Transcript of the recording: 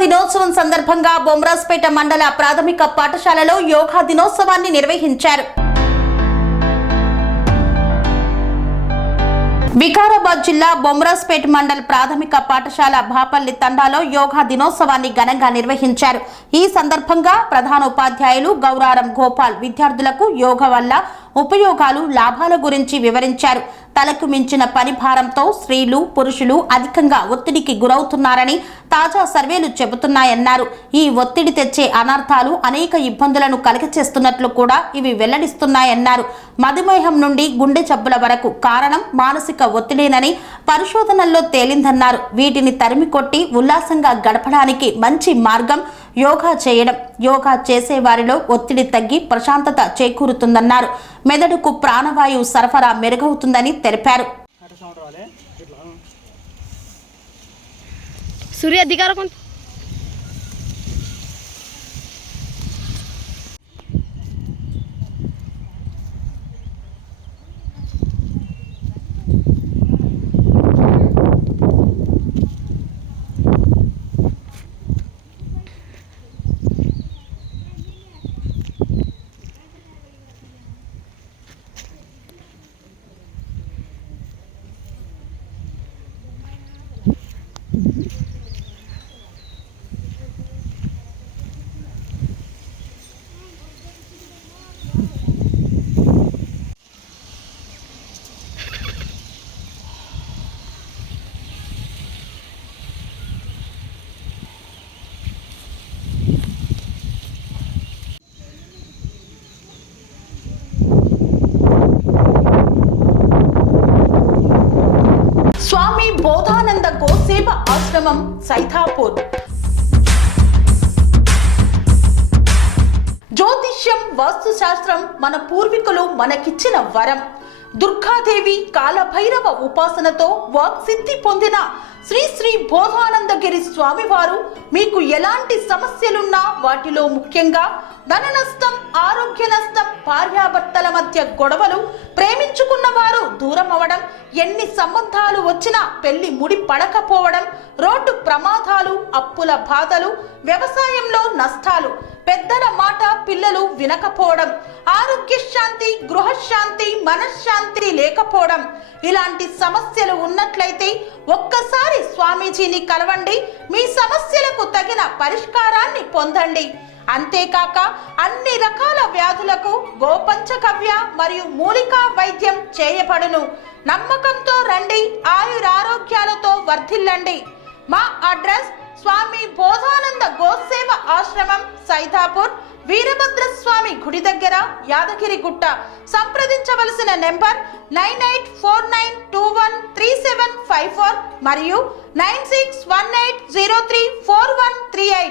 దినోత్సవం సందర్భంగా బొమ్రాజ్పేట మండల ప్రాథమిక పాఠశాలలో యోగా దినోత్సవాన్ని నిర్వహించారు. వికారాబాద్ జిల్లా బొమ్రాజ్పేట మండల ప్రాథమిక పాఠశాల బాపల్లి తండాలో యోగా దినోత్సవాన్ని ఘనంగా నిర్వహించారు. ఈ సందర్భంగా ప్రధానోపాధ్యాయులు గౌరారం గోపాల్ విద్యార్థులకు యోగా వల్ల ఉపయోగాలు, లాభాల గురించి వివరించారు. తలకు మించిన పని భారంతో స్త్రీలు, పురుషులు అధికంగా ఒత్తిడికి గురవుతున్నారని తాజా సర్వేలు చెబుతున్నాయన్నారు. ఈ ఒత్తిడి తెచ్చే అనర్థాలు అనేక ఇబ్బందులను కలుగచేస్తున్నట్లు కూడా ఇవి వెల్లడిస్తున్నాయన్నారు. మధుమేహం నుండి గుండె జబ్బుల వరకు కారణం మానసిక ఒత్తిడేనని పరిశోధనల్లో తేలిందన్నారు. వీటిని తరిమికొట్టి ఉల్లాసంగా గడపడానికి మంచి మార్గం యోగా చేయడం. యోగా చేసే వారిలో ఒత్తిడి తగ్గి ప్రశాంతత చేకూరుతుందన్నారు. మెదడుకు ప్రాణవాయువు సరఫరా మెరుగవుతుందని తెలిపారు. స్వామి బోధానంద గోసేవ ఆశ్రమం సైథాపూర్. జ్యోతిష్యం, వాస్తుశాస్త్రం మన పూర్వీకులు మనకిచ్చిన వరం. దుర్గాదేవి, కాలభైరవ ఉపాసనతో వాక్సిద్ధి పొందిన శ్రీ శ్రీ బోధానందగిరి స్వామివారు మీకు ఎలాంటి సమస్యలున్నా, వాటిలో ముఖ్యంగా ధన నష్టం, ఆరోగ్య నష్టం, భార్యాభర్తల మధ్య గొడవలు, ప్రేమించుకున్న వారు దూరం అవడం, ఎన్ని సంబంధాలు వచ్చినా పెళ్లి ముడి పడకపోవడం, రోడ్డు ప్రమాదాలు, అప్పుల బాధలు, వ్యవసాయంలో నష్టాలు, పెద్దల మాట పిల్లలు వినకపోవడం, ఆరోగ్య శాంతి, గృహశాంతి, మనశ్శాంతి లేకపోవడం, ఇలాంటి సమస్యలు ఉన్నట్లయితే ఒక్కసారి స్వామీజీని కలవండి. మీ సమస్యలకు తగిన పరిష్కారాన్ని పొందండి. అంతేకాక అన్ని రకాల వ్యాధులకు గోపంచకవ్య మరియు మూలికా వైద్యం చేయబడును. నమ్మకంతో రండి, ఆయురారోగ్యాలతో వర్ధిల్లండి. మా అడ్రస్ స్వామి బోధానంద గోసేవ ఆశ్రమం, సైథాపూర్, వీరభద్రస్వామి గుడి దగ్గర, యాదగిరిగుట్ట. సంప్రదించవలసిన నెంబర్ 9849213754 మరియు 9618034138.